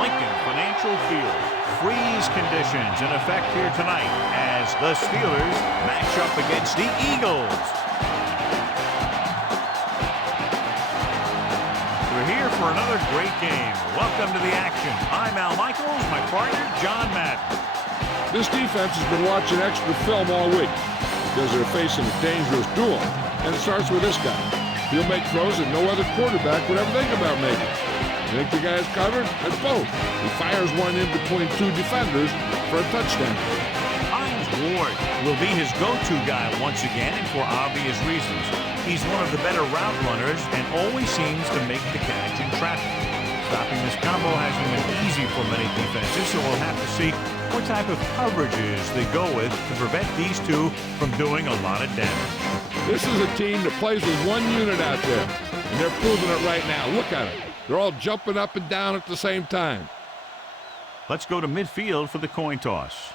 Lincoln Financial Field. Freeze conditions in effect here tonight as the Steelers match up against the Eagles. We're here for another great game. Welcome to the action. I'm Al Michaels, my partner, John Madden. This defense has been watching extra film all week because they're facing a dangerous duel. And it starts with this guy. He'll make throws that no other quarterback would ever think about making. You think the guy's covered? It's both. He fires one in between two defenders for a touchdown. Hines Ward will be his go-to guy once again, and for obvious reasons. He's one of the better route runners and always seems to make the catch in traffic. Stopping this combo hasn't been easy for many defenses, so we'll have to see what type of coverages they go with to prevent these two from doing a lot of damage. This is a team that plays with one unit out there, and they're proving it right now. Look at it. They're all jumping up and down at the same time. Let's go to midfield for the coin toss.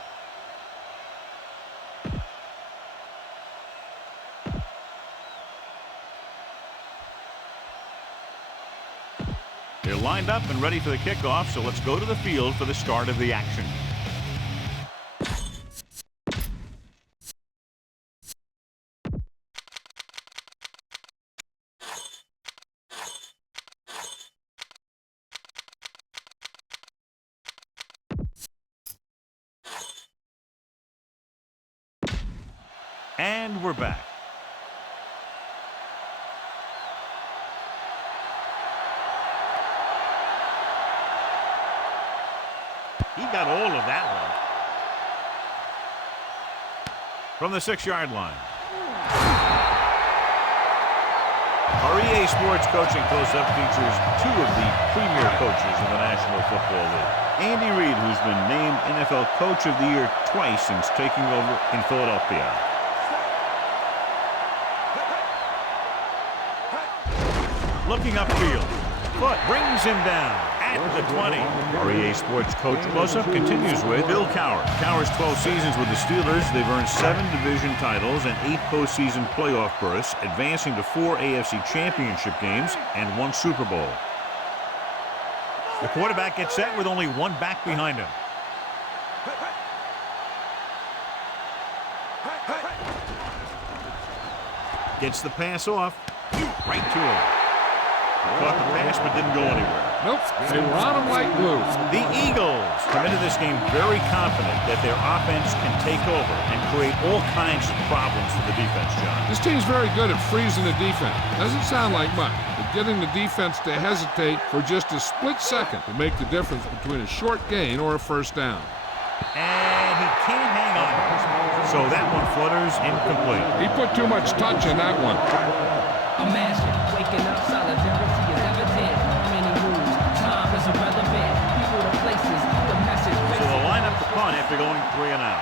They're lined up and ready for the kickoff, so let's go to the field for the start of the action. And we're back. He got all of that one. From the 6-yard line. Our EA Sports Coaching Close-Up features two of the premier coaches in the National Football League. Andy Reid, who's been named NFL Coach of the Year twice since taking over in Philadelphia. Looking upfield. Foot brings him down at the 20. Our EA Sports Coach Close-Up continues with Bill Cowher. Cowher's 12 seasons with the Steelers. They've earned 7 division titles and 8 postseason playoff berths, advancing to 4 AFC championship games and 1 Super Bowl. The quarterback gets set with only one back behind him. Gets the pass off. Right to him. Caught the pass but didn't go anywhere. Nope, they were on him like glue. The Eagles come into this game very confident that their offense can take over and create all kinds of problems for the defense, John. This team's very good at freezing the defense. Doesn't sound like much, but getting the defense to hesitate for just a split second to make the difference between a short gain or a first down. And he can't hang on. So that one flutters incomplete. He put too much touch in that one. Imagine waking up solitary, see is evident. Many moves, time is irrelevant. People to places, the message. So they'll line up the punt after going 3 and out.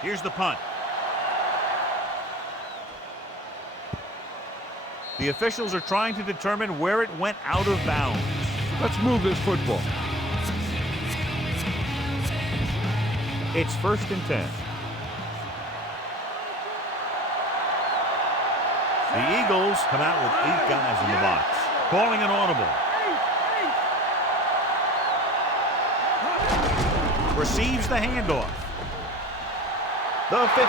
Here's the punt. The officials are trying to determine where it went out of bounds. Let's move this football. It's 1st and 10. The Eagles come out with 8 guys in the box. Calling an audible. Receives the handoff. The 50.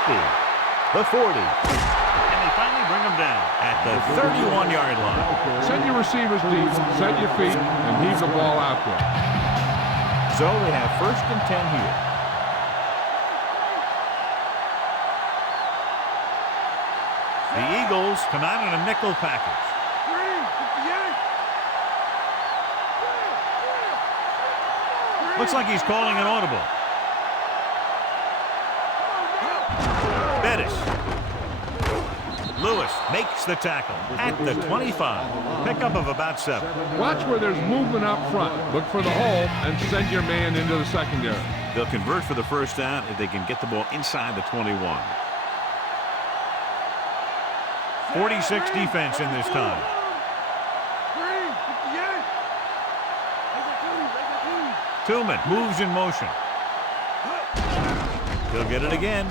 The 40. And they finally bring him down at the 31-yard line. Send your receivers deep, set your feet, and heave the ball out there. So they have 1st and 10 here. The Eagles come out in a nickel package. Looks like he's calling an audible. Bettis. Lewis makes the tackle at the 25. Pickup of about 7. Watch where there's movement up front. Look for the hole and send your man into the secondary. They'll convert for the first down if they can get the ball inside the 21. 46 defense in this time. Tillman moves in motion. He'll get it again.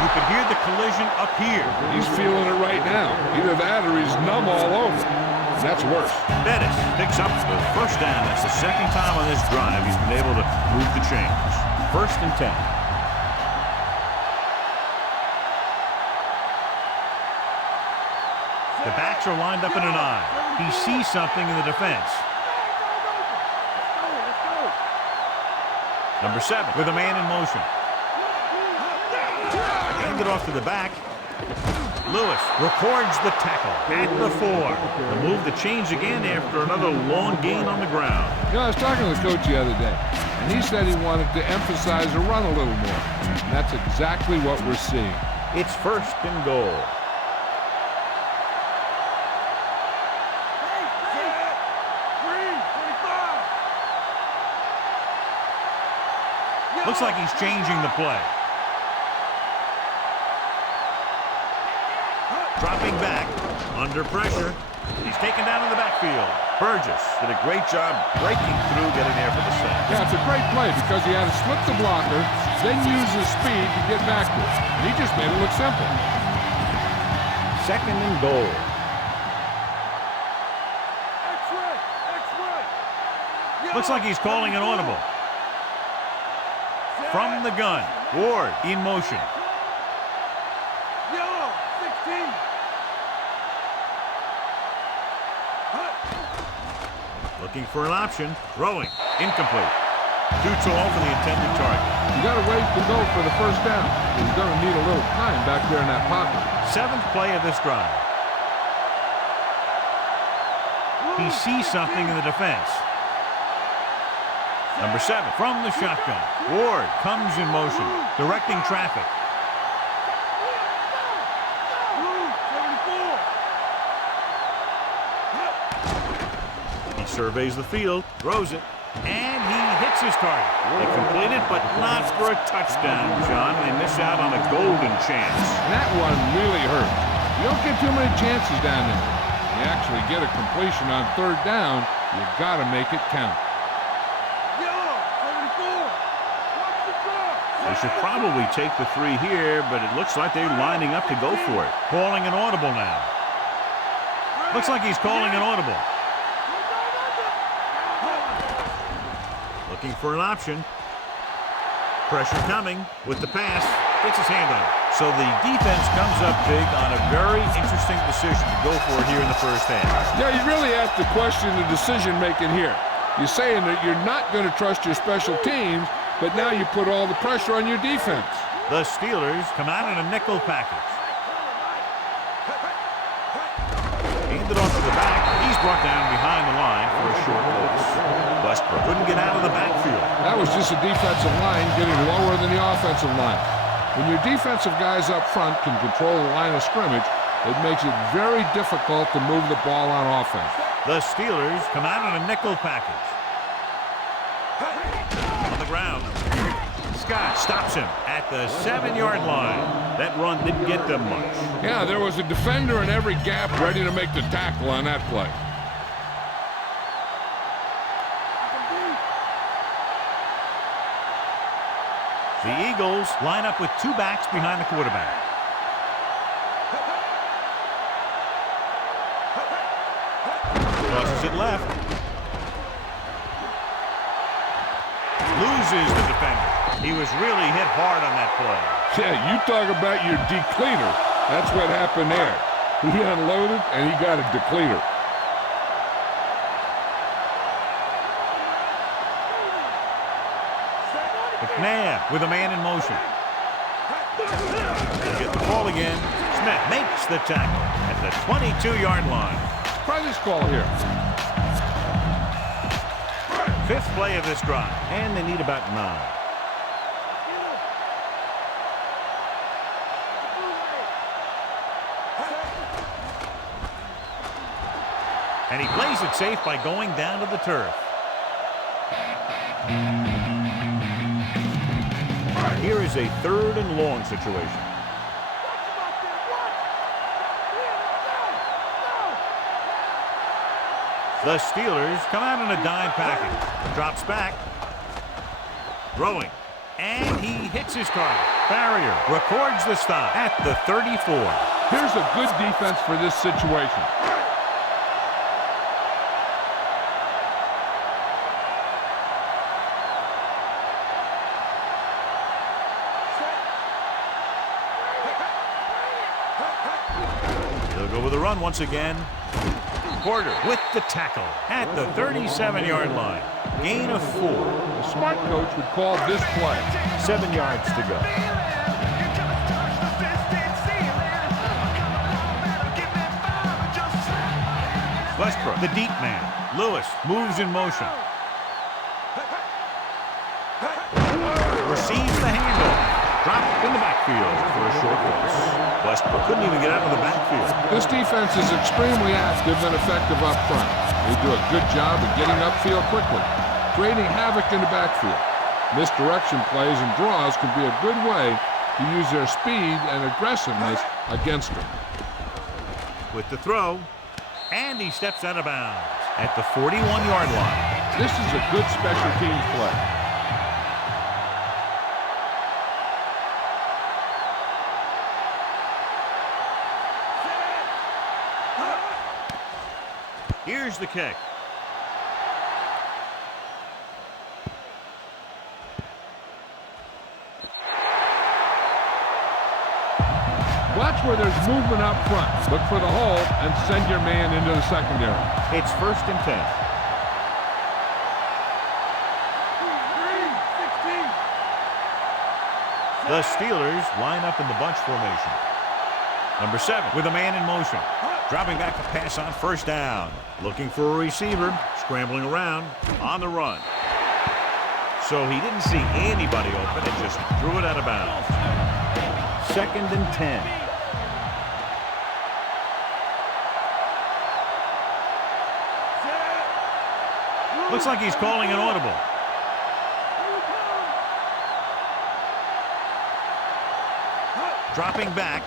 You could hear the collision up here. He's feeling it right now. Either that or he's numb all over. And that's worse. Bettis picks up the first down. That's the second time on this drive he's been able to move the chains. 1st and 10. The backs are lined up in an eye. He sees something in the defense. Number 7 with a man in motion. Hand it off to the back. Lewis records the tackle at the 4. The move to change again after another long gain on the ground. You know, I was talking to the coach the other day, and he said he wanted to emphasize the run a little more. And that's exactly what we're seeing. It's 1st and goal. Looks like he's changing the play. Dropping back, under pressure. He's taken down in the backfield. Burgess did a great job breaking through, getting there for the sack. Yeah, it's a great play because he had to slip the blocker, then use his speed to get back to it. And he just made it look simple. 2nd and goal. Looks like he's calling an audible. From the gun, Ward in motion. Looking for an option. Throwing. Incomplete. Too tall for the intended target. You got to wait to go for the first down. He's going to need a little time back there in that pocket. 7th play of this drive. He sees something in the defense. Number 7 from the shotgun. Ward comes in motion, directing traffic. He surveys the field, throws it, and he hits his target. They complete it, but not for a touchdown, John. They miss out on a golden chance. That one really hurt. You don't get too many chances down there. You actually get a completion on 3rd down, you got to make it count. They should probably take the 3 here, but it looks like they're lining up to go for it. Calling an audible now. Looks like he's calling an audible. Looking for an option. Pressure coming with the pass. Gets his hand on it. So the defense comes up big on a very interesting decision to go for it here in the first half. Yeah, you really have to question the decision-making here. You're saying that you're not going to trust your special teams, but now you put all the pressure on your defense. The Steelers come out in a nickel package. Handed off to the back. He's brought down behind the line for a short loss. Westbrook couldn't get out of the backfield. That was just a defensive line getting lower than the offensive line. When your defensive guys up front can control the line of scrimmage, it makes it very difficult to move the ball on offense. The Steelers come out in a nickel package. On the ground. Scott stops him at the 7-yard line. That run didn't get them much. Yeah, there was a defender in every gap ready to make the tackle on that play. The Eagles line up with 2 backs behind the quarterback. Crosses it left. Loses the defender. He was really hit hard on that play. Yeah, you talk about your depleter. That's what happened there. He unloaded, and he got a depleter. McNabb with a man in motion. Get the ball again. Smith makes the tackle at the 22-yard line. Try this call here. 5th play of this drive, and they need about 9. And he plays it safe by going down to the turf. Here is a 3rd and long situation. The Steelers come out in a dime package. Drops back. Throwing. And he hits his target. Barrier records the stop at the 34. Here's a good defense for this situation. They'll go with a run once again. Porter with the tackle at the 37-yard line. Gain of 4. A smart coach would call this play. 7 yards to go. Westbrook, the deep man. Lewis moves in motion. Receives the handoff. Dropped in the backfield for a short loss. Westbrook couldn't even get out of the backfield. This defense is extremely active and effective up front. They do a good job of getting upfield quickly, creating havoc in the backfield. Misdirection plays and draws can be a good way to use their speed and aggressiveness against them. With the throw, and he steps out of bounds at the 41-yard line. This is a good special teams play. Here's the kick. Watch where there's movement up front. Look for the hole and send your man into the secondary. It's 1st and 10. The Steelers line up in the bunch formation. Number 7 with a man in motion. Dropping back to pass on 1st down. Looking for a receiver. Scrambling around on the run. So he didn't see anybody open and just threw it out of bounds. 2nd and 10. Looks like he's calling an audible. Dropping back.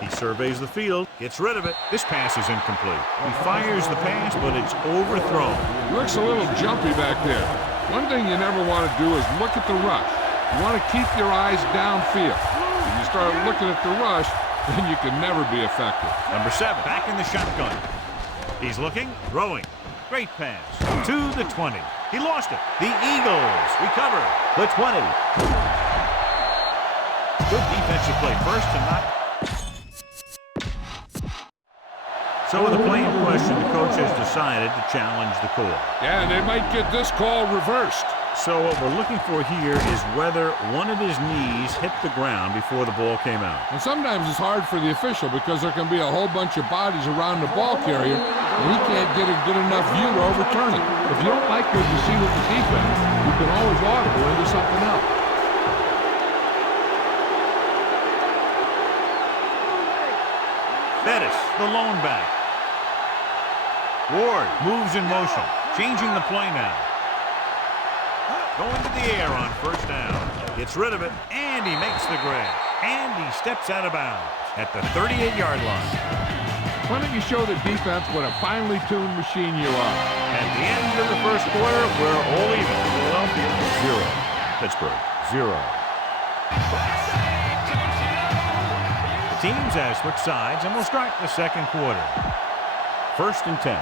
He surveys the field, gets rid of it. This pass is incomplete. He fires the pass, but it's overthrown. He looks a little jumpy back there. One thing you never want to do is look at the rush. You want to keep your eyes downfield. If you start looking at the rush, then you can never be effective. Number 7, back in the shotgun. He's looking, throwing. Great pass to the 20. He lost it. The Eagles recover. The 20. Good defensive play first and not. So with the play in question, the coach has decided to challenge the call. Yeah, and they might get this call reversed. So what we're looking for here is whether one of his knees hit the ground before the ball came out. And sometimes it's hard for the official because there can be a whole bunch of bodies around the ball carrier, and he can't get a good enough view to overturn it. If you don't like what you see with the defense, you can always audible into something else. Bettis, the lone back. Ward moves in motion, changing the play now. Going to the air on 1st down. Gets rid of it, and he makes the grab. And he steps out of bounds at the 38-yard line. Why don't you show the defense what a finely tuned machine you are? At the end of the 1st quarter, we're all even. Philadelphia, 0. Pittsburgh, 0. The teams have switched sides, and we'll start the 2nd quarter. 1st and 10.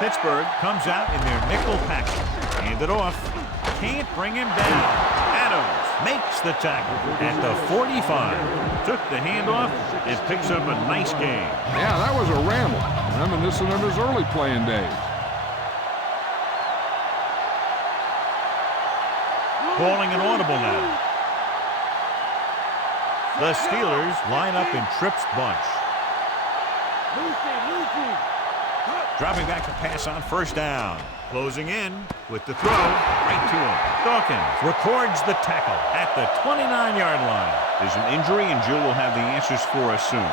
Pittsburgh comes out in their nickel package. Hand it off. Can't bring him down. Adams makes the tackle at the 45. Took the handoff and picks up a nice gain. Yeah, that was a ramble. Reminiscent of his early playing days. Calling an audible now. The Steelers line up in Tripp's bunch. Dropping back to pass on 1st down. Closing in with the throw right to him. Dawkins records the tackle at the 29-yard line. There's an injury, and Jill will have the answers for us soon.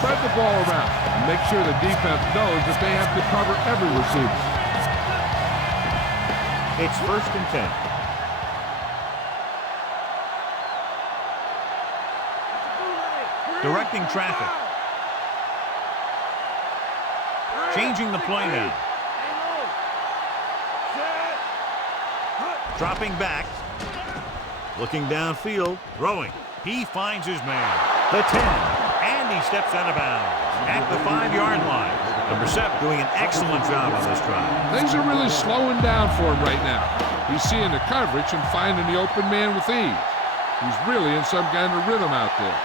Spread the ball around and make sure the defense knows that they have to cover every receiver. It's 1st and 10. Directing traffic. Changing the play now. Dropping back. Looking downfield. Throwing. He finds his man. The 10. And he steps out of bounds at the 5-yard line. Number 7 doing an excellent job on this drive. Things are really slowing down for him right now. He's seeing the coverage and finding the open man with ease. He's really in some kind of rhythm out there.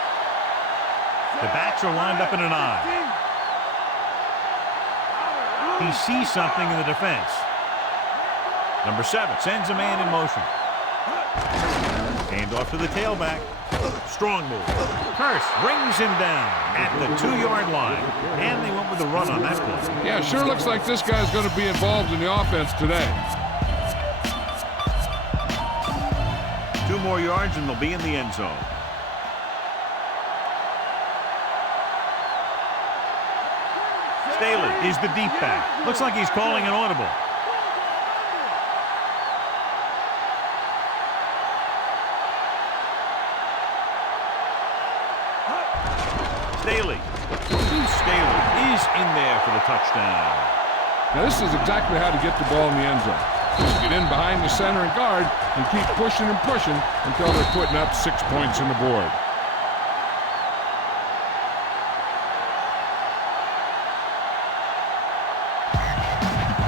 The backs are lined up in an eye. He sees something in the defense. Number 7 sends a man in motion. Hand off to the tailback. Strong move. Hurst brings him down at the 2-yard line. And they went with the run on that play. Yeah, sure looks like this guy's going to be involved in the offense today. 2 more yards and they'll be in the end zone. Staley is the deep back. Looks like he's calling an audible. Staley is in there for the touchdown. Now this is exactly how to get the ball in the end zone. Just get in behind the center and guard and keep pushing and pushing until they're putting up 6 points on the board.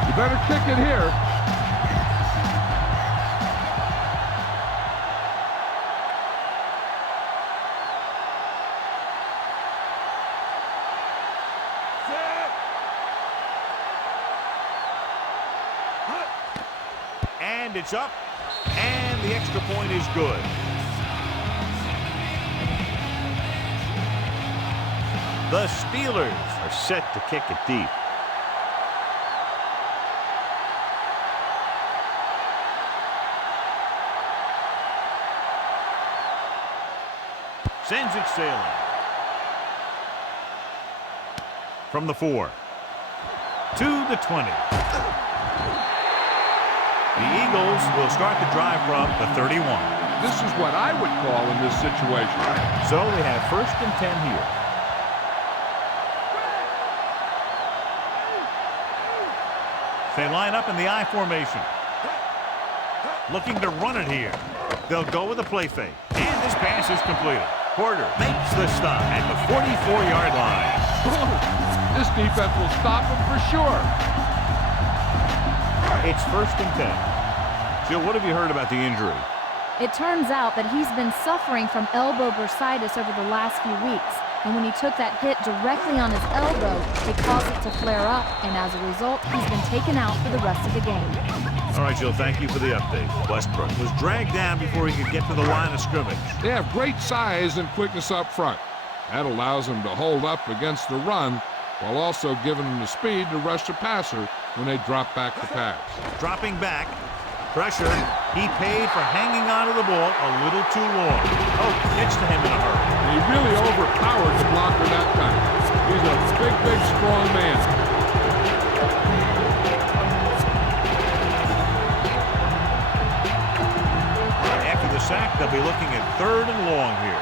You better kick it here. And it's up, and the extra point is good. The Steelers are set to kick it deep. Sends it sailing. From the 4 to the 20. The Eagles will start the drive from the 31. This is what I would call in this situation. So they have 1st and 10 here. They line up in the I formation. Looking to run it here. They'll go with a play fake. And this pass is completed. Porter makes the stop at the 44-yard line. This defense will stop him for sure. It's 1st and 10. Jill, what have you heard about the injury? It turns out that he's been suffering from elbow bursitis over the last few weeks. And when he took that hit directly on his elbow, it caused it to flare up. And as a result, he's been taken out for the rest of the game. All right, Jill, thank you for the update. Westbrook was dragged down before he could get to the line of scrimmage. They have great size and quickness up front. That allows them to hold up against the run while also giving them the speed to rush the passer when they drop back to pass. Dropping back. Pressure. He paid for hanging onto the ball a little too long. Oh, gets to him in a hurry. And he really overpowered the blocker that time. He's a big, strong man. After the sack, they'll be looking at 3rd and long here.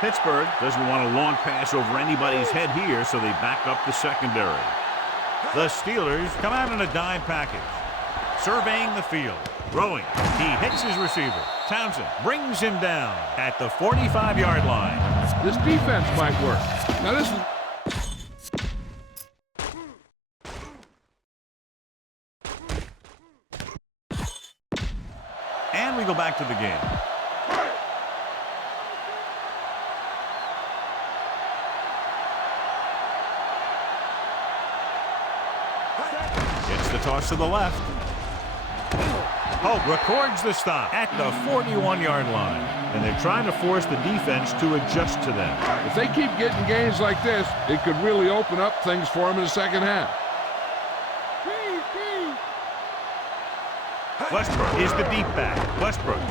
Pittsburgh doesn't want a long pass over anybody's head here, so they back up the secondary. The Steelers come out in a dime package. Surveying the field. Throwing. He hits his receiver. Townsend brings him down at the 45-yard line. This defense might work. Now this is... And we go back to the game. Gets the toss to the left. Hope records the stop at the 41-yard line. And they're trying to force the defense to adjust to them. If they keep getting gains like this, it could really open up things for them in the second half. Westbrook is the deep back. Westbrook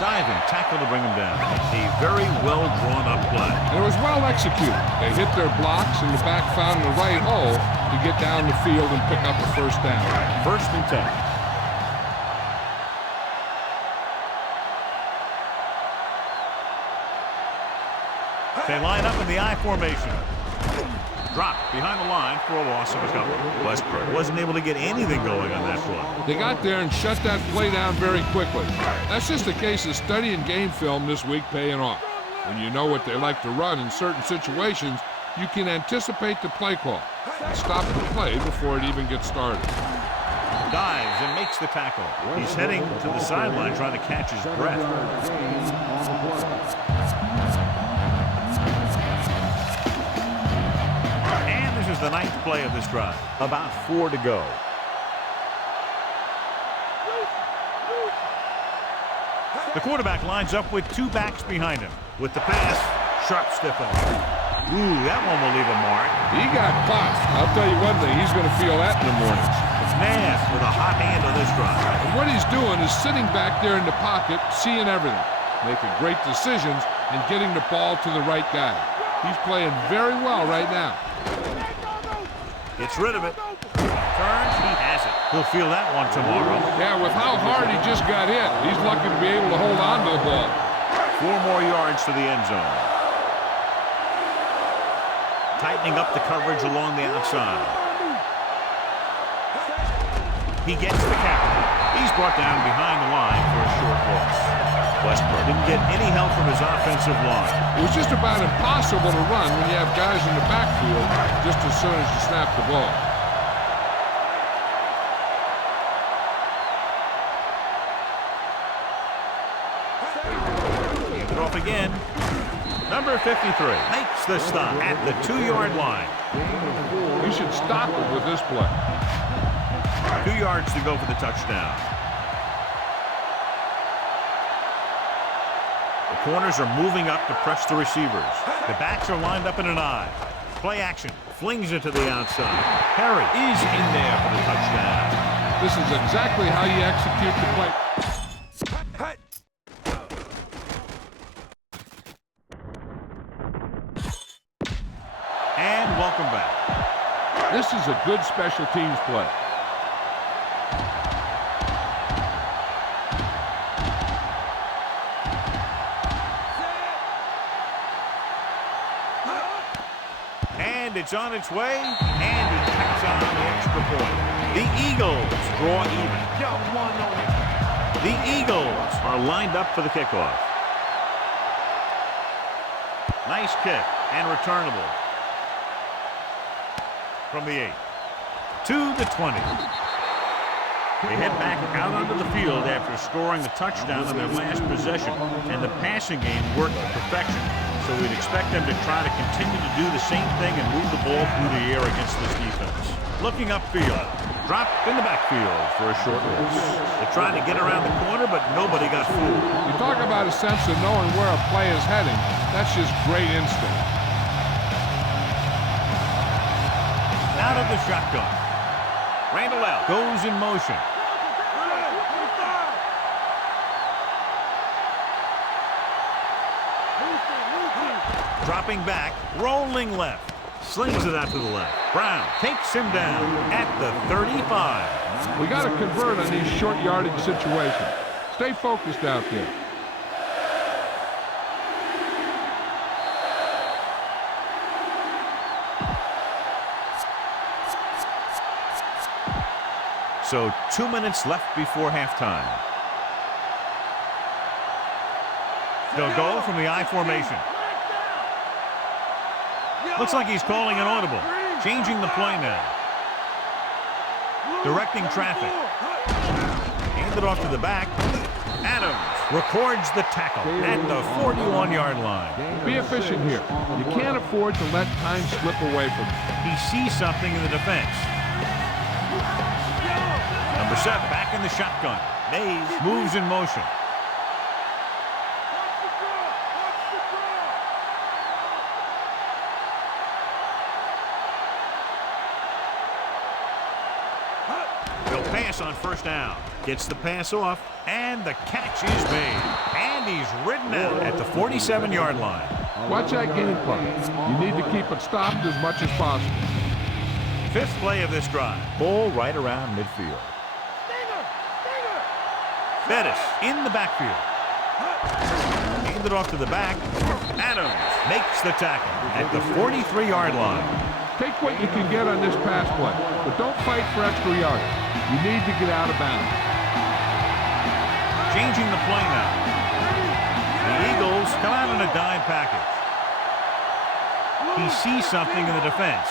diving tackle to bring him down. A very well drawn up play. And it was well executed. They hit their blocks and the back found the right hole to get down the field and pick up a 1st down. 1st and 10. They line up in the I formation. Dropped behind the line for a loss of a couple. Westbrook wasn't able to get anything going on that play. They got there and shut that play down very quickly. That's just a case of studying game film this week paying off. When you know what they like to run in certain situations, you can anticipate the play call and stop the play before it even gets started. Dives and makes the tackle. He's heading to the sideline trying to catch his breath. And this is the 9th play of this drive. About 4 to go. The quarterback lines up with 2 backs behind him. With the pass, sharp stiff arm. Ooh, that one will leave a mark. He got caught. I'll tell you one thing, he's going to feel that in the mornings. Nass with a hot hand on this drive. And what he's doing is sitting back there in the pocket, seeing everything, making great decisions, and getting the ball to the right guy. He's playing very well right now. Gets rid of it. Turns, he has it. He'll feel that one tomorrow. Yeah, with how hard he just got hit, he's lucky to be able to hold on to the ball. 4 more yards to the end zone. Tightening up the coverage along the outside. He gets the carry. He's brought down behind the line for a short loss. Westbrook didn't get any help from his offensive line. It was just about impossible to run when you have guys in the backfield just as soon as you snap the ball. Hand it off again. Number 53 makes the stop at the 2-yard line. You should stop it with this play. 2 yards to go for the touchdown. The corners are moving up to press the receivers. The backs are lined up in an I. Play action. Flings it to the outside. Perry is in there for the touchdown. This is exactly how you execute the play. And welcome back. This is a good special teams play. And it's on its way, and he tacks on the extra point. The Eagles draw even. The Eagles are lined up for the kickoff. Nice kick and returnable. From the 8 to the 20. They head back out onto the field after scoring the touchdown on their last possession, and the passing game worked to perfection. So we'd expect them to try to continue to do the same thing and move the ball through the air against this defense. Looking upfield, dropped in the backfield for a short loss. They're trying to get around the corner, but nobody got fooled. You talk about a sense of knowing where a play is heading. That's just great instinct. Out of the shotgun. Randall L. goes in motion. Dropping back, rolling left. Slings it out to the left. Brown takes him down at the 35. We got to convert on these short yardage situations. Stay focused out there. So 2 minutes left before halftime. They'll go from the I formation. Looks like he's calling an audible. Changing the play now. Directing traffic. Handed off to the back. Adams records the tackle at the 41-yard line. Be efficient here. You can't afford to let time slip away from you. He sees something in the defense. Number 7 back in the shotgun. Mays moves in motion. He'll pass on first down. Gets the pass off, and the catch is made. And he's ridden out at the 47-yard line. Watch that game plan. You need to keep it stopped as much as possible. 5th play of this drive. Ball right around midfield. Bettis in the backfield. Handed off to the back. Adams makes the tackle at the 43-yard line. Take what you can get on this pass play, but don't fight for extra yardage. You need to get out of bounds. Changing the play now. The Eagles come out in a dime package. He sees something in the defense.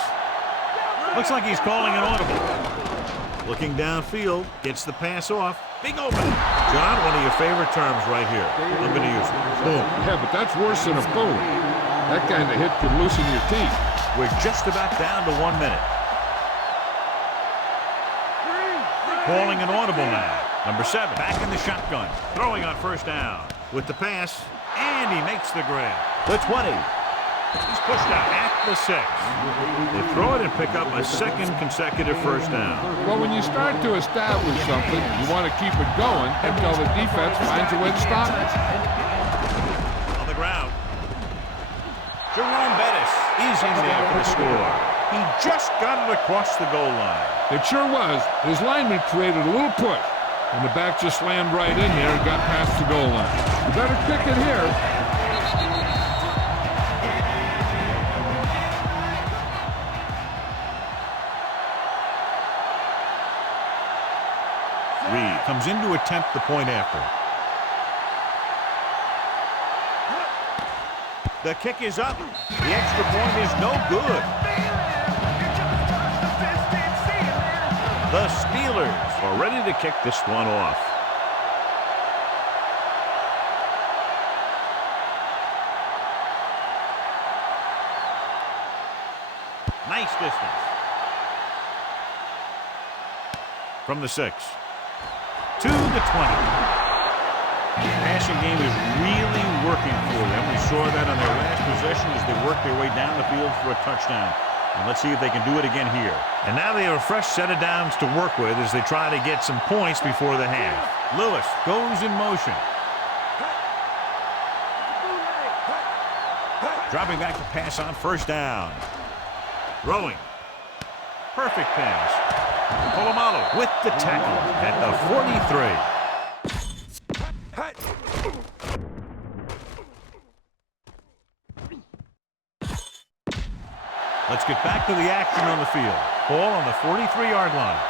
Looks like he's calling an audible. Looking downfield, gets the pass off. Big opening. John, one of your favorite terms right here. I'm going to use it. Boom. Yeah, but that's worse than a boom. That kind of hit could loosen your teeth. We're just about down to 1 minute. Calling an audible now. Number 7, back in the shotgun. Throwing on first down. With the pass, and he makes the grab. The 20. He's pushed out at the 6. They throw it and pick up a second consecutive first down. Well, when you start to establish something, you want to keep it going until the defense finds a way to stop it. On the ground. Jerome Bettis is in there for the score. He just got it across the goal line. It sure was. His lineman created a little push, and the back just slammed right in there and got past the goal line. You better kick it here. Reed comes in to attempt the point after. The kick is up. The extra point is no good. The Steelers are ready to kick this one off. Nice distance. From the 6. To the 20. The passing game is really working for them. We saw that on their last possession as they worked their way down the field for a touchdown. And let's see if they can do it again here. And now they have a fresh set of downs to work with as they try to get some points before the half. Lewis goes in motion. Dropping back to pass on first down. Throwing. Perfect pass. Polamalu with the tackle at the 43. Let's get back to the action on the field. Ball on the 43-yard line.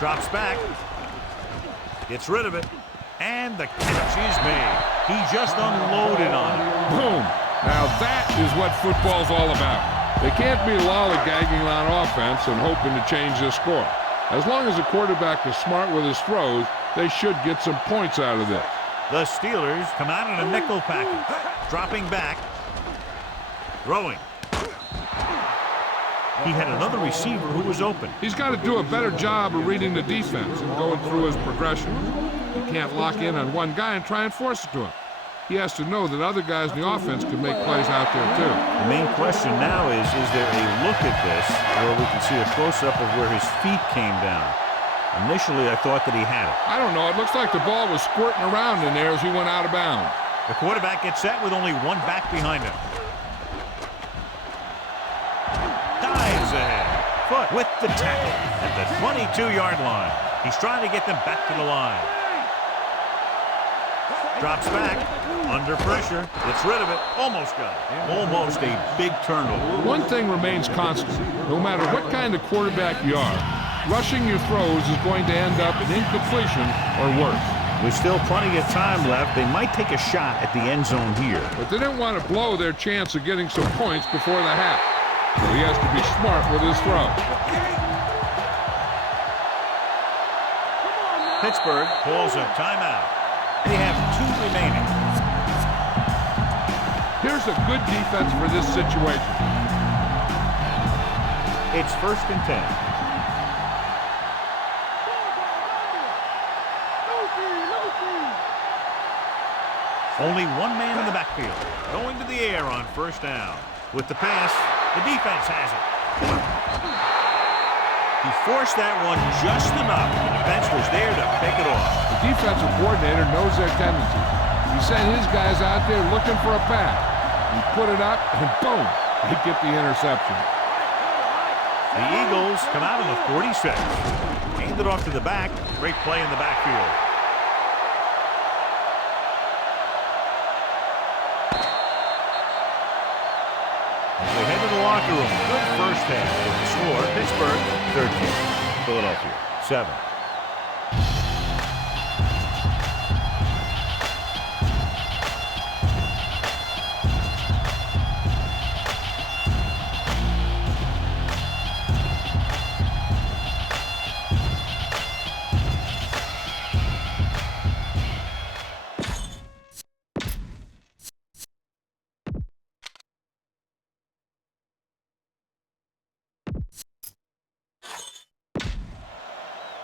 Drops back. Gets rid of it. And the catch is made. He just unloaded on it. Boom. Now that is what football's all about. They can't be lollygagging on offense and hoping to change the score. As long as the quarterback is smart with his throws, they should get some points out of this. The Steelers come out in a nickel package. Dropping back. Throwing. He had another receiver who was open. He's got to do a better job of reading the defense and going through his progression. He can't lock in on one guy and try and force it to him. He has to know that other guys in the offense can make plays out there too. The main question now is there a look at this where we can see a close-up of where his feet came down? Initially, I thought that he had it. I don't know. It looks like the ball was squirting around in there as he went out of bounds. The quarterback gets set with only one back behind him. Dives ahead. Foot with the tackle at the 22-yard line. He's trying to get them back to the line. Drops back. Under pressure. Gets rid of it. Almost got it. Almost a big turnover. One thing remains constant. No matter what kind of quarterback you are, rushing your throws is going to end up in incompletion or worse. With still plenty of time left, they might take a shot at the end zone here. But they didn't want to blow their chance of getting some points before the half. So he has to be smart with his throw. Pittsburgh calls a timeout. They have 2 remaining. Here's a good defense for this situation. It's 1st and 10. Only one man in the backfield. Going to the air on first down. With the pass, the defense has it. He forced that one just enough. The defense was there to pick it off. The defensive coordinator knows their tendencies. He sent his guys out there looking for a pass. He put it up, and boom, they get the interception. The Eagles come out in the 46. Hand it off to the back. Great play in the backfield. locker room. Good first half. With the score, Pittsburgh 13, Philadelphia 7.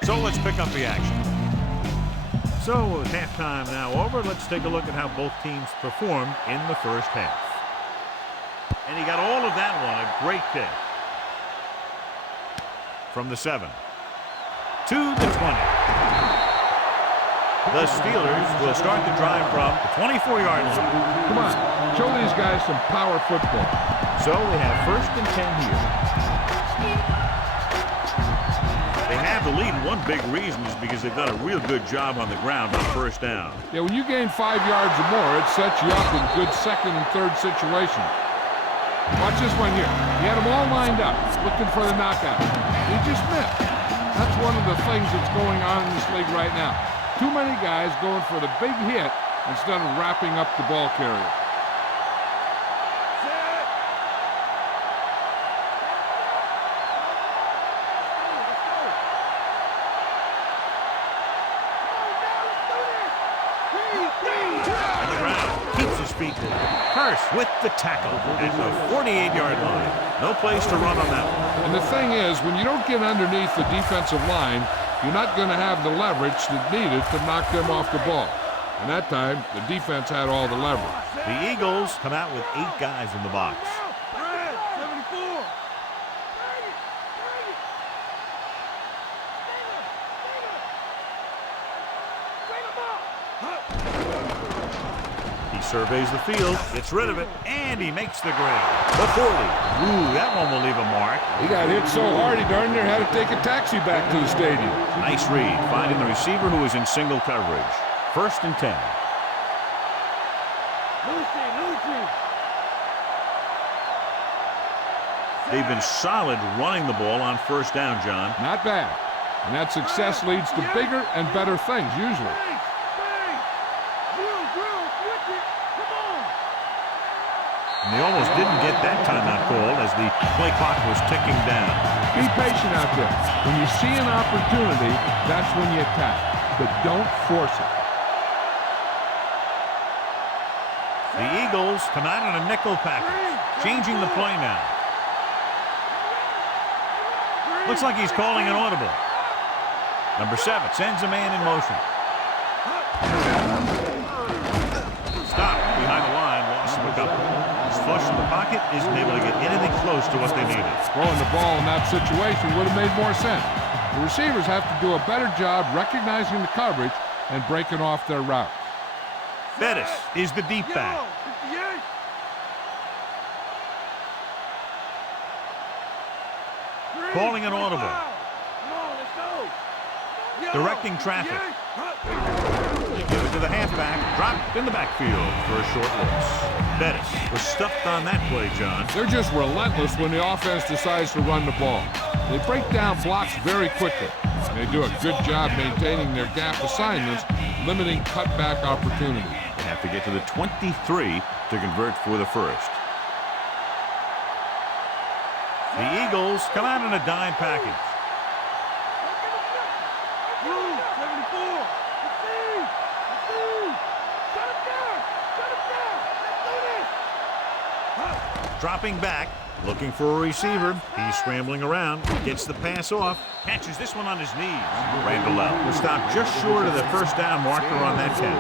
So let's pick up the action. So with halftime now over, let's take a look at how both teams performed in the first half. And he got all of that one, a great kick. From the 7 to the 20. The Steelers will start the drive from the 24-yard line. Come on, show these guys some power football. So we have 1st and 10 here. They have the lead, and one big reason is because they've done a real good job on the ground on first down. Yeah, when you gain 5 yards or more, it sets you up in good second and third situations. Watch this one here. He had them all lined up, looking for the knockout. He just missed. That's one of the things that's going on in this league right now. Too many guys going for the big hit instead of wrapping up the ball carrier. Hurst with the tackle at the 48-yard line. No place to run on that one. And the thing is, when you don't get underneath the defensive line, you're not going to have the leverage that's needed to knock them off the ball. And that time, the defense had all the leverage. The Eagles come out with 8 guys in the box. Surveys the field, gets rid of it, and he makes the grade. The 40. Ooh, that one will leave a mark. He got hit so hard he darn near had to take a taxi back to the stadium. Nice read, finding the receiver who is in single coverage. 1st and 10. They've been solid running the ball on first down, John. Not bad. And that success leads to bigger and better things, usually. And they almost didn't get that timeout called as the play clock was ticking down. Be patient out there. When you see an opportunity, that's when you attack. But don't force it. The Eagles come out on a nickel package, changing the play now. Looks like he's calling an audible. Number 7 sends a man in motion. Stop behind the line, loss of a couple. Flush in the pocket, isn't able to get anything close to what they needed. Throwing the ball in that situation would have made more sense. The receivers have to do a better job recognizing the coverage and breaking off their routes. Bettis is the deep back. Calling an audible. Directing traffic. Give it to the halfback. Dropped in the backfield for a short loss. Bettis was stuffed on that play, John. They're just relentless when the offense decides to run the ball. They break down blocks very quickly. They do a good job maintaining their gap assignments, limiting cutback opportunities. They have to get to the 23 to convert for the first. The Eagles come out in a dime package. Dropping back, looking for a receiver. He's scrambling around, gets the pass off, catches this one on his knees. Randall out. Will stop just short of the first down marker on that catch.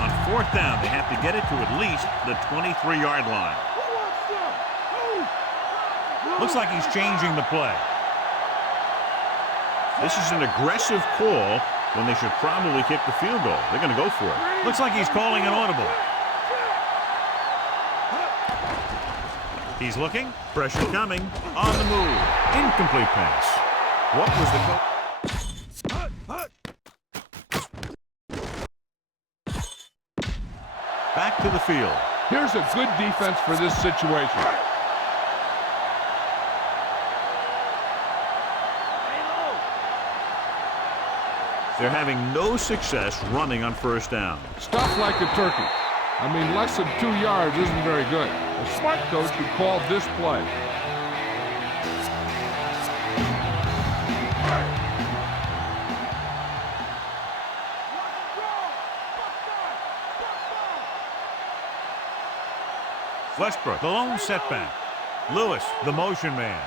On 4th down, they have to get it to at least the 23-yard line. Looks like he's changing the play. This is an aggressive call when they should probably kick the field goal. They're going to go for it. Looks like he's calling an audible. He's looking. Pressure coming. On the move. Incomplete pass. What was the... Back to the field. Here's a good defense for this situation. They're having no success running on first down. Stuff like a turkey. I mean, less than 2 yards isn't very good. A smart coach would call this play. Westbrook, the lone setback. Lewis, the motion man.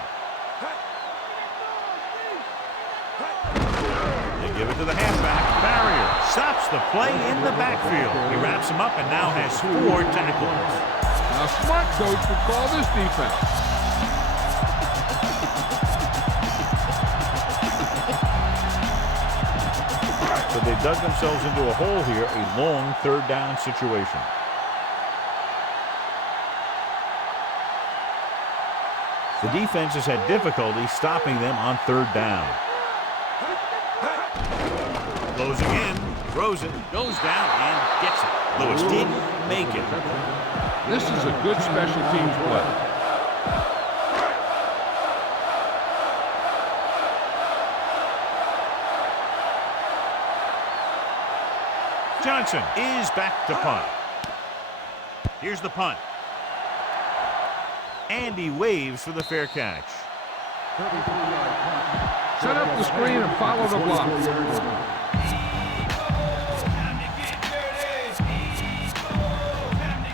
They give it to the halfback. Barrier stops the play in the backfield. He wraps him up and now has 4 tackles. A smart coach would call this defense. So they dug themselves into a hole here, a long third down situation. The defense has had difficulty stopping them on third down. Closing in, throws it, goes down, and gets it. Lewis didn't make it. This is a good special teams play. Johnson is back to punt. Here's the punt. And he waves for the fair catch. Set up the screen and follow the block.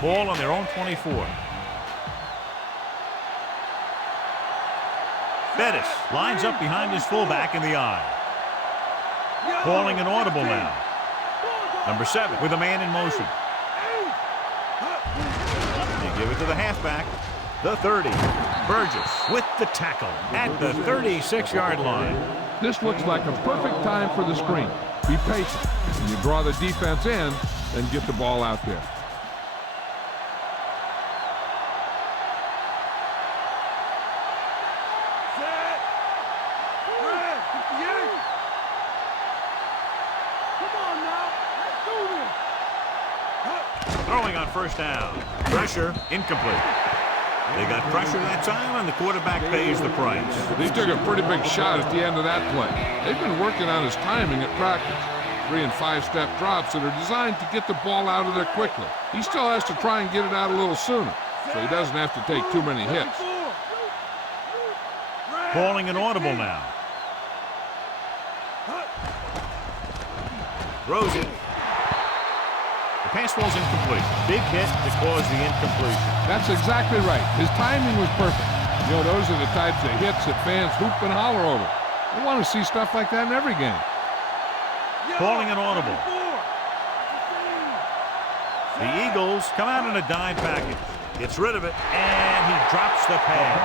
Ball on their own 24. Bettis lines up behind his fullback in the eye. Calling an audible now. Number 7 with a man in motion. They give it to the halfback. The 30. Burgess with the tackle at the 36-yard line. This looks like a perfect time for the screen. Be patient. When you draw the defense in, then get the ball out there. Throwing on first down. Pressure, incomplete. They got pressure that time, and the quarterback pays the price. He took a pretty big shot at the end of that play. They've been working on his timing at practice. 3- and 5-step drops that are designed to get the ball out of there quickly. He still has to try and get it out a little sooner, so he doesn't have to take too many hits. Calling an audible now. Throws it. The pass falls incomplete. Big hit to cause the incompletion. That's exactly right. His timing was perfect. You know, those are the types of hits that fans hoop and holler over. They want to see stuff like that in every game. Calling an audible. The Eagles come out in a dime package. Gets rid of it, and he drops the pass.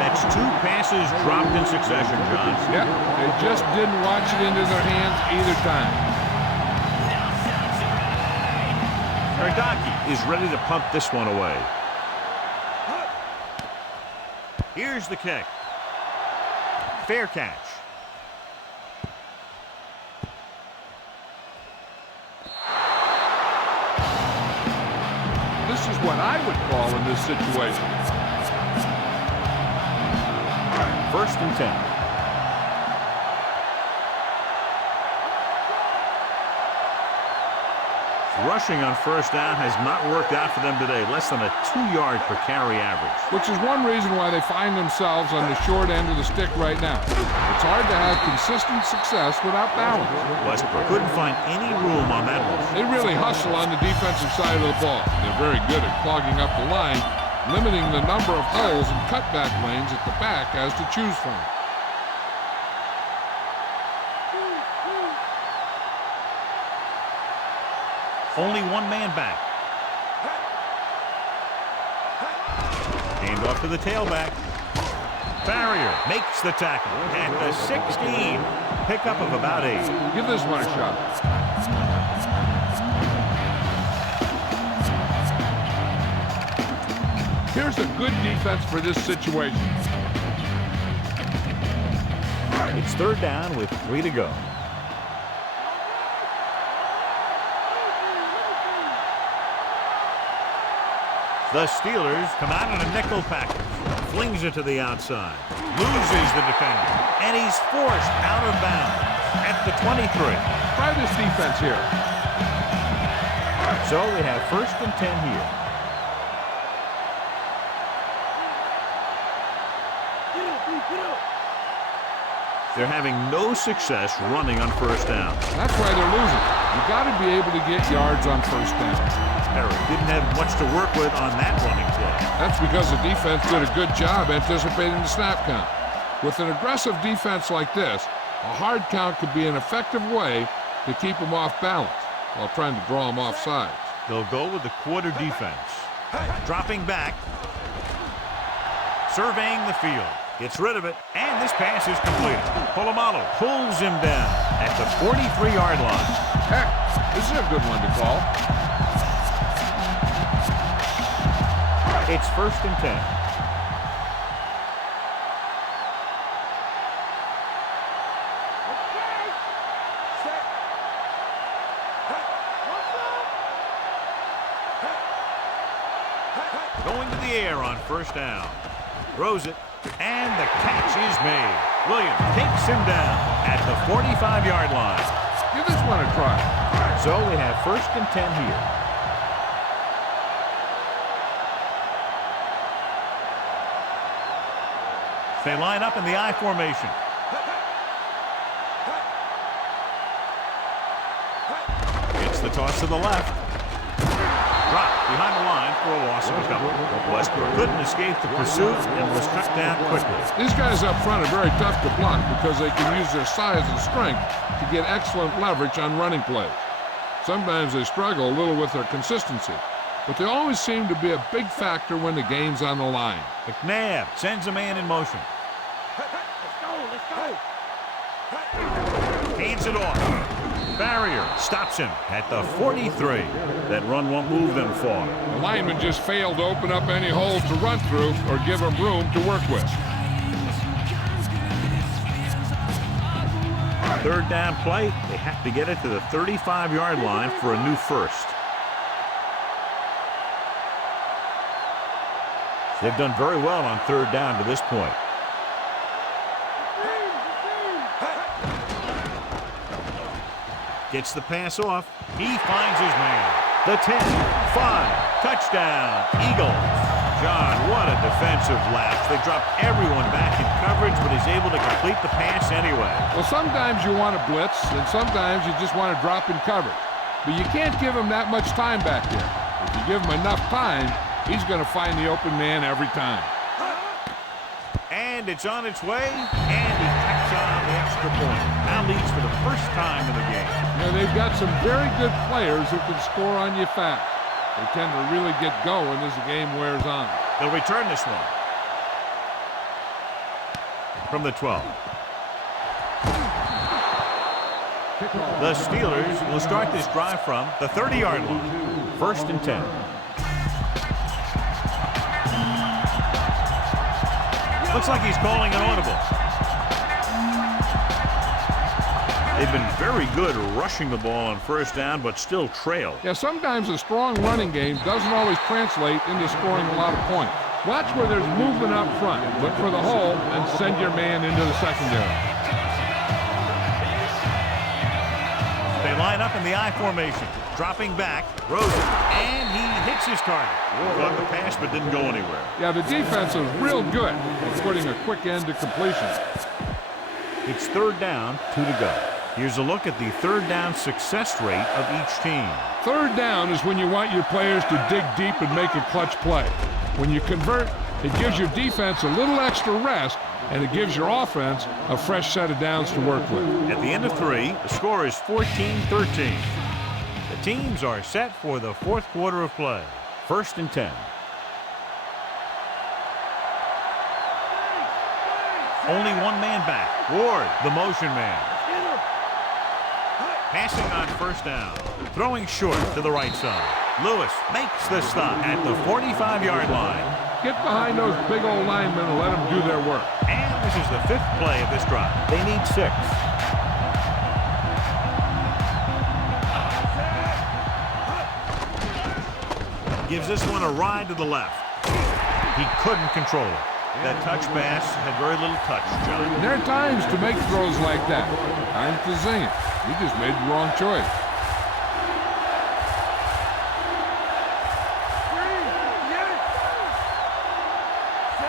That's 2 passes dropped in succession, John. Yep, they just didn't watch it into their hands either time. Ardaki is ready to punt this one away. Here's the kick. Fair catch. This is what I would call in this situation. 1st and 10. Rushing on first down has not worked out for them today. Less than a 2-yard per carry average. Which is one reason why they find themselves on the short end of the stick right now. It's hard to have consistent success without balance. Westbrook couldn't find any room on that one. They really hustle on the defensive side of the ball. They're very good at clogging up the line, limiting the number of holes and cutback lanes at the back has to choose from. Only 1 man back. Hand off to the tailback. Barrier makes the tackle at the 16. Pickup of about 8. Give this one a shot. Here's a good defense for this situation. It's 3rd down with 3 to go. The Steelers come out in a nickel package. Flings it to the outside. Loses the defender. And he's forced out of bounds at the 23. Try this defense here. So we have 1st and 10 here. They're having no success running on 1st down. That's why they're losing. You got to be able to get yards on 1st down. Perry didn't have much to work with on that running play. That's because the defense did a good job anticipating the snap count. With an aggressive defense like this, a hard count could be an effective way to keep them off balance while trying to draw them off sides. They'll go with the quarter defense. Dropping back. Surveying the field. Gets rid of it, and this pass is completed. Polamalu pulls him down at the 43-yard line. Heck, this is a good one to call. It's 1st and 10. Going to the air on 1st down. Throws it. And the catch is made. Williams takes him down at the 45-yard line. Give this one a try. So we have 1st and 10 here. They line up in the I formation. It's the toss to the left. Dropped behind the line for a loss of a couple. Westbrook couldn't escape the pursuit and was cut down quickly. These guys up front are very tough to block because they can use their size and strength to get excellent leverage on running plays. Sometimes they struggle a little with their consistency, but they always seem to be a big factor when the game's on the line. McNabb sends a man in motion. Hands it off. Barrier stops him at the 43. That run won't move them far. The lineman just failed to open up any holes to run through or give him room to work with. 3rd down play. They have to get it to the 35-yard line for a new 1st. They've done very well on 3rd down to this point. Gets the pass off. He finds his man. The 10, 5, touchdown, Eagles. John, what a defensive lapse. They dropped everyone back in coverage, but he's able to complete the pass anyway. Well, sometimes you want to blitz, and sometimes you just want to drop in coverage. But you can't give him that much time back there. If you give him enough time, he's going to find the open man every time. And it's on its way, and he tacks on the extra point. Now leads for the first time in the game. You know, they've got some very good players who can score on you fast. They tend to really get going as the game wears on. They'll return this one. From the 12. The Steelers will start this drive from the 30-yard line. 1st and 10. Looks like he's calling an audible. They've been very good rushing the ball on 1st down, but still trail. Yeah, sometimes a strong running game doesn't always translate into scoring a lot of points. Watch where there's movement up front. Look for the hole and send your man into the secondary. They line up in the I formation. Dropping back, Rosen, and he hits his target. Caught the pass, but didn't go anywhere. Yeah, the defense is real good at putting a quick end to completion. It's 3rd down, 2 to go. Here's a look at the 3rd down success rate of each team. 3rd down is when you want your players to dig deep and make a clutch play. When you convert, it gives your defense a little extra rest, and it gives your offense a fresh set of downs to work with. At the end of 3, the score is 14-13. The teams are set for the 4th quarter of play. 1st and 10. Only one man back. Ward, the motion man. Passing on 1st down. Throwing short to the right side. Lewis makes the stop at the 45-yard line. Get behind those big old linemen and let them do their work. And this is the 5th play of this drive. They need 6. Gives this one a ride to the left. He couldn't control it. That touch pass had very little touch, John. There are times to make throws like that. Times to zing it. He just made the wrong choice.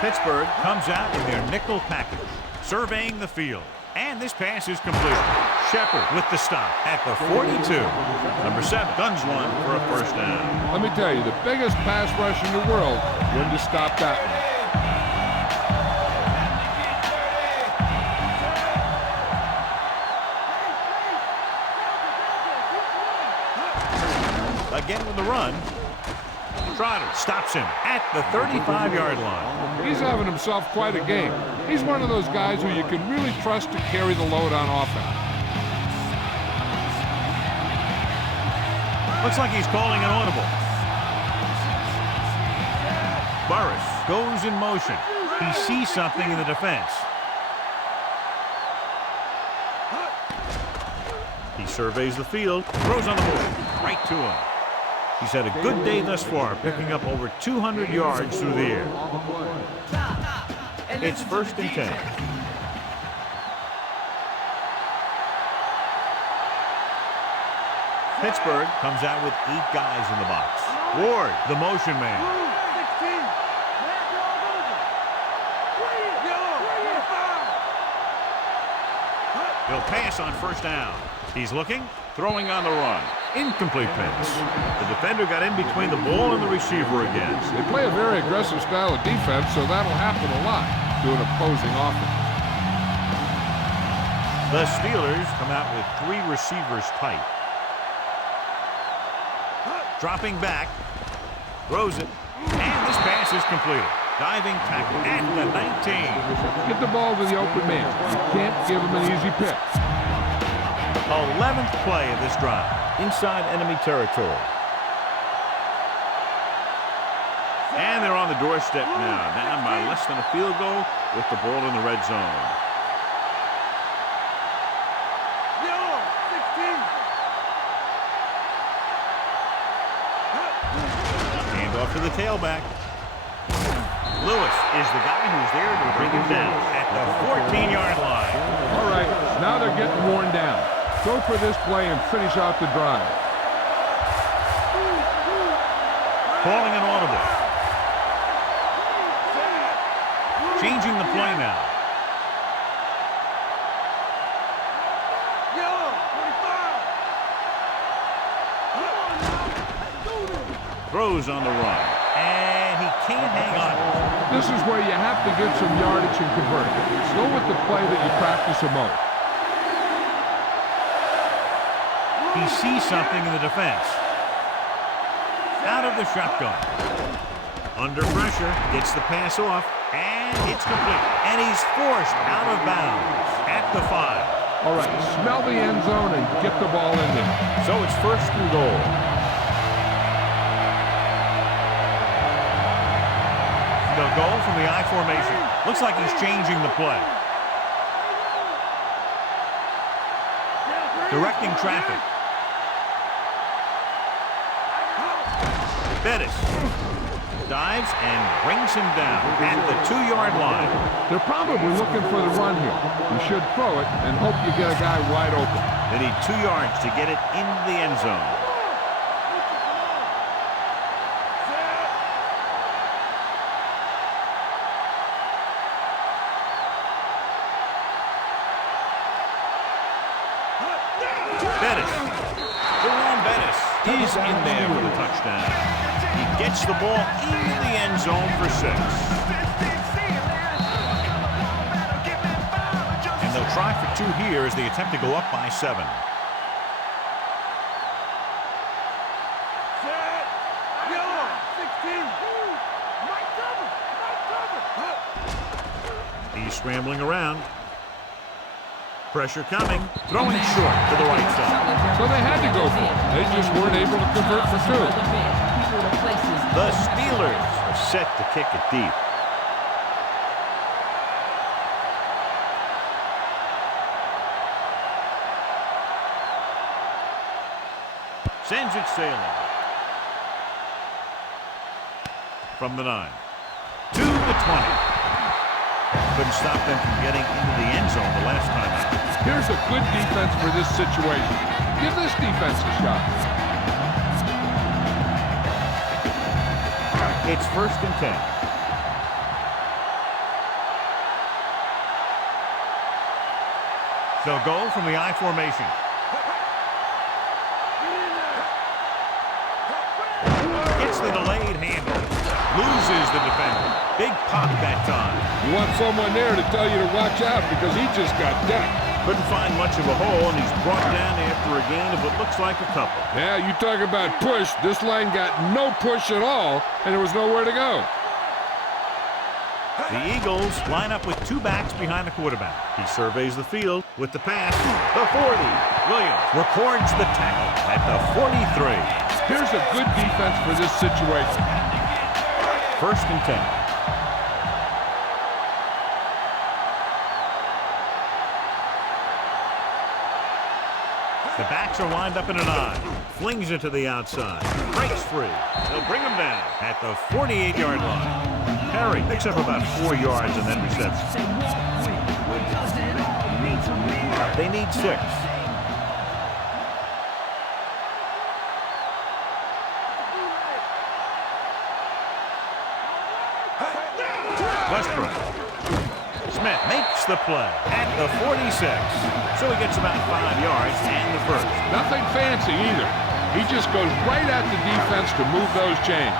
Pittsburgh comes out in their nickel package, surveying the field. And this pass is completed. Shepard with the stop at the 42. Number 7 guns one for a first down. Let me tell you, the biggest pass rush in the world wouldn't have stopped that one. Again with the run. Trotter stops him at the 35-yard line. He's having himself quite a game. He's one of those guys who you can really trust to carry the load on offense. Looks like he's calling an audible. Burris goes in motion. He sees something in the defense. He surveys the field, throws on the move, right to him. He's had a good day thus far, picking up over 200 yards through the air. It's 1st and 10. Pittsburgh comes out with 8 guys in the box. Ward, the motion man. He'll pass on first down. He's looking, throwing on the run. Incomplete pass. The defender got in between the ball and the receiver again. They play a very aggressive style of defense, so that'll happen a lot to an opposing offense. The Steelers come out with 3 receivers tight. Dropping back, throws it, and this pass is completed. Diving tackle at the 19. Get the ball to the open man. You can't give him an easy pick. 11th play of this drive, inside enemy territory. And they're on the doorstep now, down by less than a field goal with the ball in the red zone. Hand off to the tailback. Lewis is the guy who's there to bring him down at the 14-yard line. All right, now they're getting worn down. Go for this play and finish out the drive. Calling an audible. Changing the play now. Throws on the run. And he can't hang on. This is where you have to get some yardage and convert. Go with the play that you practice the most. He sees something in the defense. Out of the shotgun. Under pressure, gets the pass off, and it's complete. And he's forced out of bounds at the 5. All right, smell the end zone and get the ball in there. So it's 1st and goal. They'll go from the I formation. Looks like he's changing the play. Directing traffic. Bettis dives and brings him down at the 2-yard line. They're probably looking for the run here. You should throw it and hope you get a guy wide open. They need 2 yards to get it into the end zone. Bettis. Jerome Bettis is in there for the touchdown. He gets the ball into the end zone for 6. And they'll try for 2 here as they attempt to go up by 7. He's scrambling around. Pressure coming. Throwing short to the right side. So they had to go for it. They just weren't able to convert for 2. The Steelers are set to kick it deep. Sends it sailing. from the 9. To the 20. Couldn't stop them from getting into the end zone the last time out. Here's a good defense for this situation. Give this defense a shot. It's 1st and 10. They'll go from the I formation. Gets the delayed handle. Loses the defender. Big pop that time. You want someone there to tell you to watch out because he just got decked. Couldn't find much of a hole, and he's brought down after a gain of what looks like a couple. Yeah, you talk about push. This line got no push at all, and there was nowhere to go. The Eagles line up with 2 backs behind the quarterback. He surveys the field with the pass. The 40. Williams records the tackle at the 43. Here's a good defense for this situation. 1st and 10. The backs are lined up in an I. Flings it to the outside. Breaks free. They'll bring him down at the 48-yard line. Perry picks up about 4 yards and then reception. They need 6. Westbrook. Smith makes the play at the 46. So he gets about 5 yards and the first. Nothing fancy either. He just goes right at the defense to move those chains.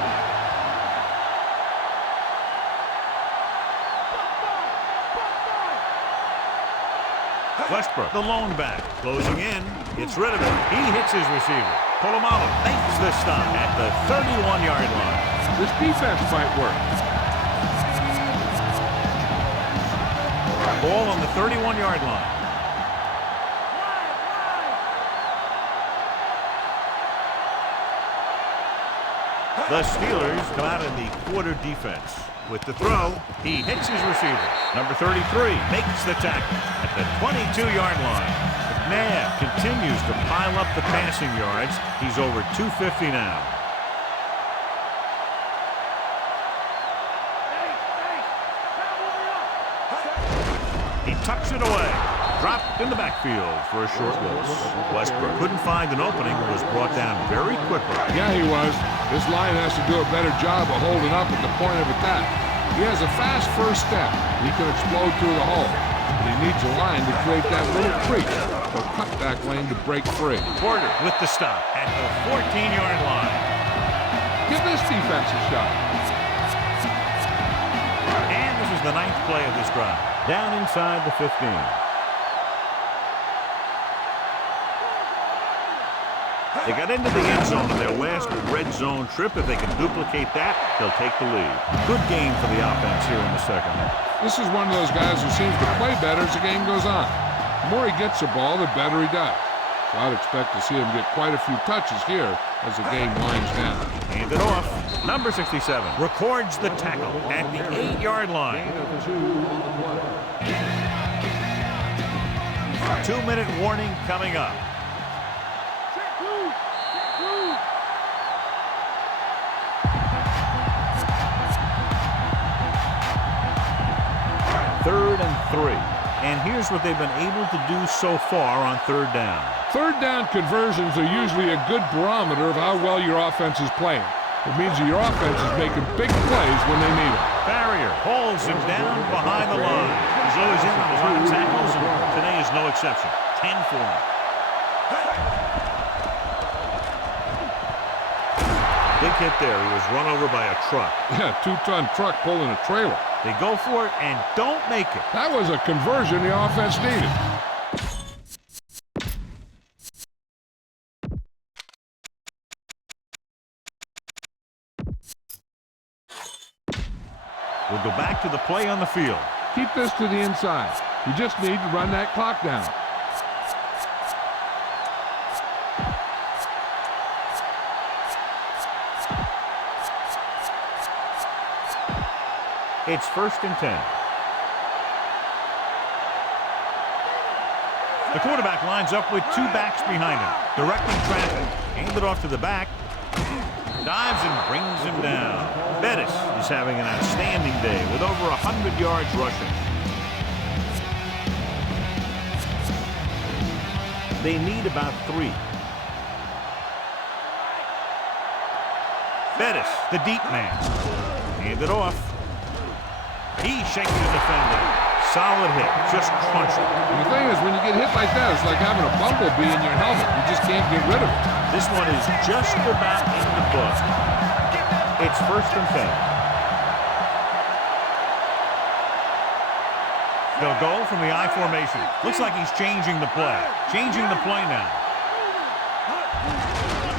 Westbrook, the lone back, closing in, gets rid of it. He hits his receiver. Polamalu makes the stop at the 31-yard line. This defense might work. Ball on the 31-yard line. The Steelers come out in the quarter defense. With the throw, he hits his receiver. Number 33 makes the tackle at the 22-yard line. McNabb continues to pile up the passing yards. He's over 250 now. He tucks it away. Dropped in the backfield for a short loss. Westbrook couldn't find an opening, was brought down very quickly. Yeah, he was. This line has to do a better job of holding up at the point of attack. He has a fast first step. He can explode through the hole. But he needs a line to create that little crease or cutback lane to break free. Porter with the stop at the 14-yard line. Give this defense a shot. And this is the 9th play of this drive. Down inside the 15. They got into the end zone in their last red zone trip. If they can duplicate that, they'll take the lead. Good game for the offense here in the second half. This is one of those guys who seems to play better as the game goes on. The more he gets the ball, the better he does. So I'd expect to see him get quite a few touches here as the game winds down. Hand it off. Number 67 records the tackle at the 8-yard line. 2-minute warning coming up. Third and 3. And here's what they've been able to do so far on 3rd down. 3rd down conversions are usually a good barometer of how well your offense is playing. It means that your offense is making big plays when they need it. Barrier holds him down behind the line. He's always in on a lot of tackles, and today is no exception. 10 for him. Big hit there. He was run over by a truck. Yeah, 2-ton truck pulling a trailer. They go for it and don't make it. That was a conversion the offense needed. We'll go back to the play on the field. Keep this to the inside. You just need to run that clock down. It's 1st and 10. The quarterback lines up with 2 backs behind him, directing traffic. Hand it off to the back. Dives and brings him down. Bettis is having an outstanding day with over 100 yards rushing. They need about 3. Bettis, the deep man. Hand it off. He's shaking the defender. Solid hit, just crunching. And the thing is, when you get hit like that, it's like having a bumblebee in your helmet. You just can't get rid of it. This one is just about in the book. It's 1st and 10. They'll go from the I formation. Looks like he's changing the play. Changing the play now.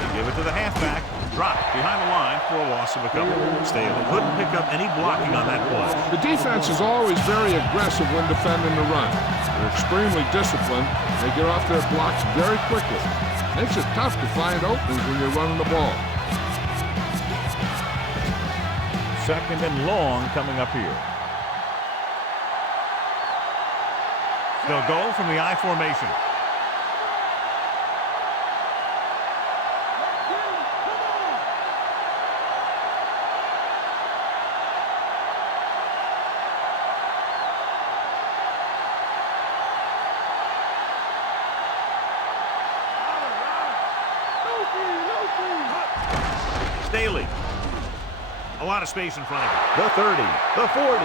They give it to the halfback. Drop behind the line for a loss of a couple. Staley couldn't pick up any blocking on that play. The defense is always very aggressive when defending the run. They're extremely disciplined. They get off their blocks very quickly. Makes it tough to find openings when you're running the ball. 2nd and long coming up here. They'll go from the I formation. Staley. A lot of space in front of him. The 30, the 40.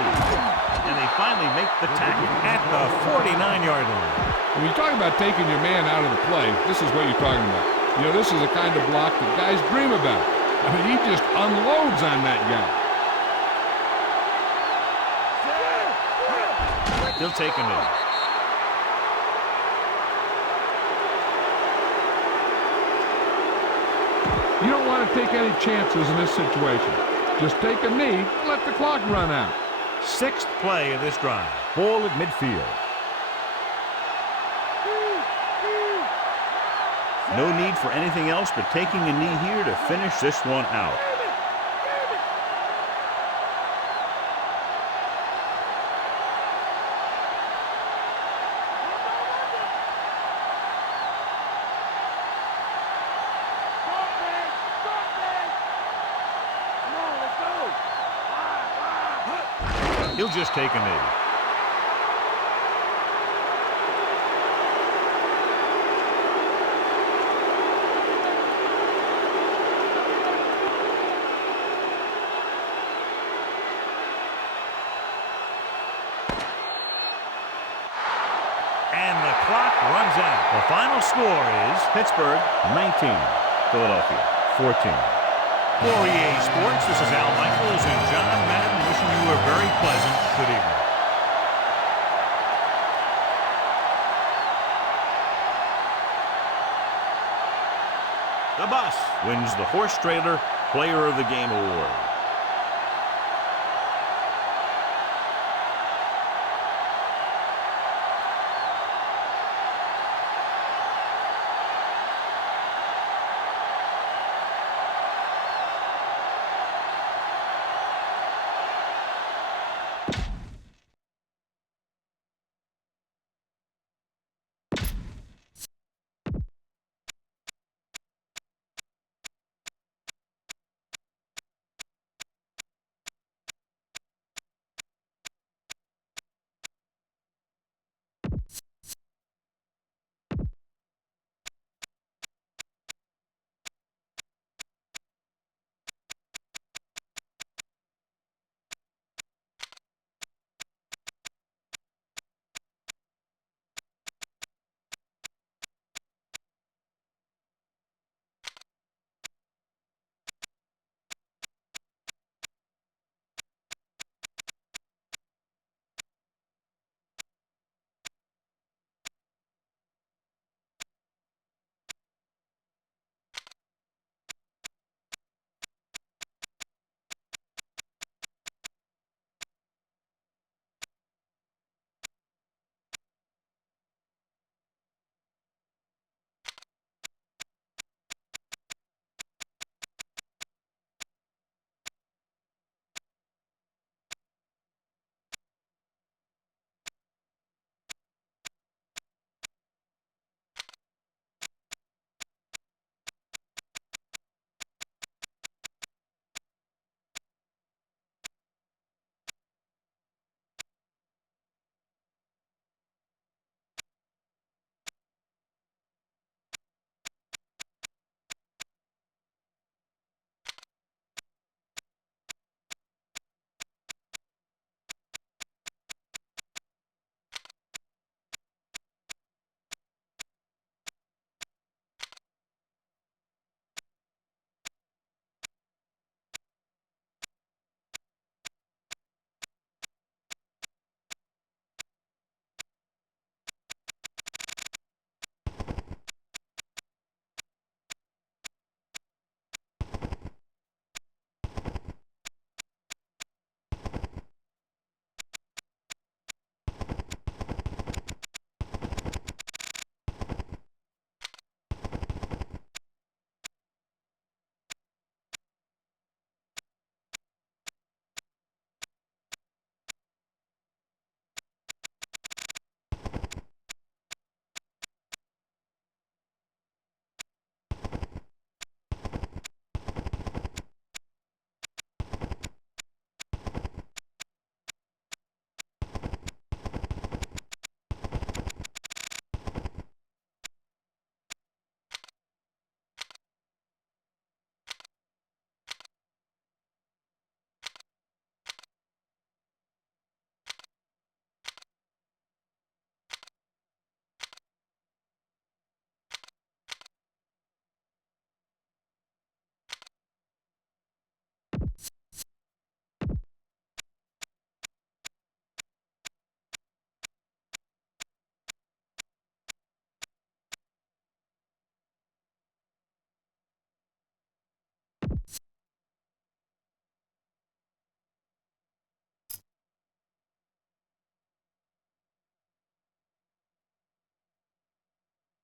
And they finally make the tackle at the 49-yard line. When you talk about taking your man out of the play, this is what you're talking about. You know, this is the kind of block that guys dream about. I mean, he just unloads on that guy. He'll take a knee. You don't want to take any chances in this situation. Just take a knee and let the clock run out. 6th play of this drive. Ball at midfield. No need for anything else but taking a knee here to finish this one out. He'll just take a knee. And the clock runs out. The final score is Pittsburgh 19, Philadelphia 14. For EA Sports, this is Al Michaels and John Madden wishing you a very pleasant good evening. The Bus wins the Horse Trailer Player of the Game award.